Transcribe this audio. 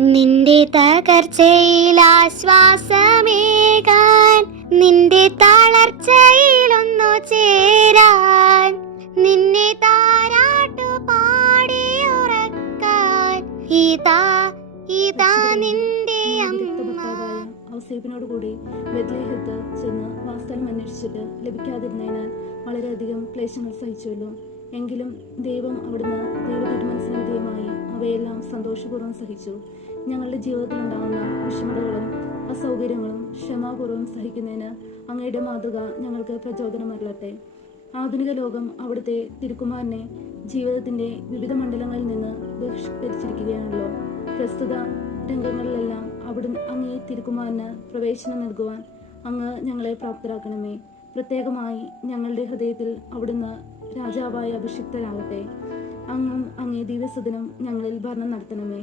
നിന്റെ തകർച്ചയിൽ ആശ്വാസമേകാൻ, നിന്റെ തളർച്ചയിലൊന്നു ചേരാൻ, നിന്നെ താരാട്ടു പാടി ഉറക്കാൻ ഇതാ ഇതാ നിന്റെ അമ്മ. ഔസേപ്പിനോട് കൂടി ബെത്ലഹേത്ത് ചെന്ന് വാസ്തവം അന്വേഷിച്ചിട്ട് ലഭിക്കാതിരുന്നതിനാൽ വളരെയധികം ക്ലേശങ്ങൾ സഹിച്ചുവല്ലോ. എങ്കിലും ദൈവം അവിടുന്ന് ദൈവതീരുമാനത്തിന് വിധേയമായി അവയെല്ലാം സന്തോഷപൂർവ്വം സഹിച്ചു. ഞങ്ങളുടെ ജീവിതത്തിലുണ്ടാകുന്ന വിഷമതകളും അസൗകര്യങ്ങളും ക്ഷമാപൂർവ്വം സഹിക്കുന്നതിന് അങ്ങയുടെ മാതൃക ഞങ്ങൾക്ക് പ്രചോദനമരളട്ടെ. ആധുനിക ലോകം അവിടുത്തെ തിരുക്കുമാരനെ ജീവിതത്തിന്റെ വിവിധ മണ്ഡലങ്ങളിൽ നിന്ന് ബഹിഷ്കരിച്ചിരിക്കുകയാണല്ലോ. പ്രസ്തുത രംഗങ്ങളിലെല്ലാം അവിടുന്ന് അങ്ങേ തിരുക്കുമാരന് പ്രവേശനം നൽകുവാൻ അങ്ങ് ഞങ്ങളെ പ്രാപ്തരാക്കണമേ. പ്രത്യേകമായി ഞങ്ങളുടെ ഹൃദയത്തിൽ അവിടുന്ന് രാജാവായ അഭിഷിക്തരാകട്ടെ. അങ്ങും അങ്ങേ ദിവസദിനം ഞങ്ങളിൽ ഭരണം നടത്തണമേ.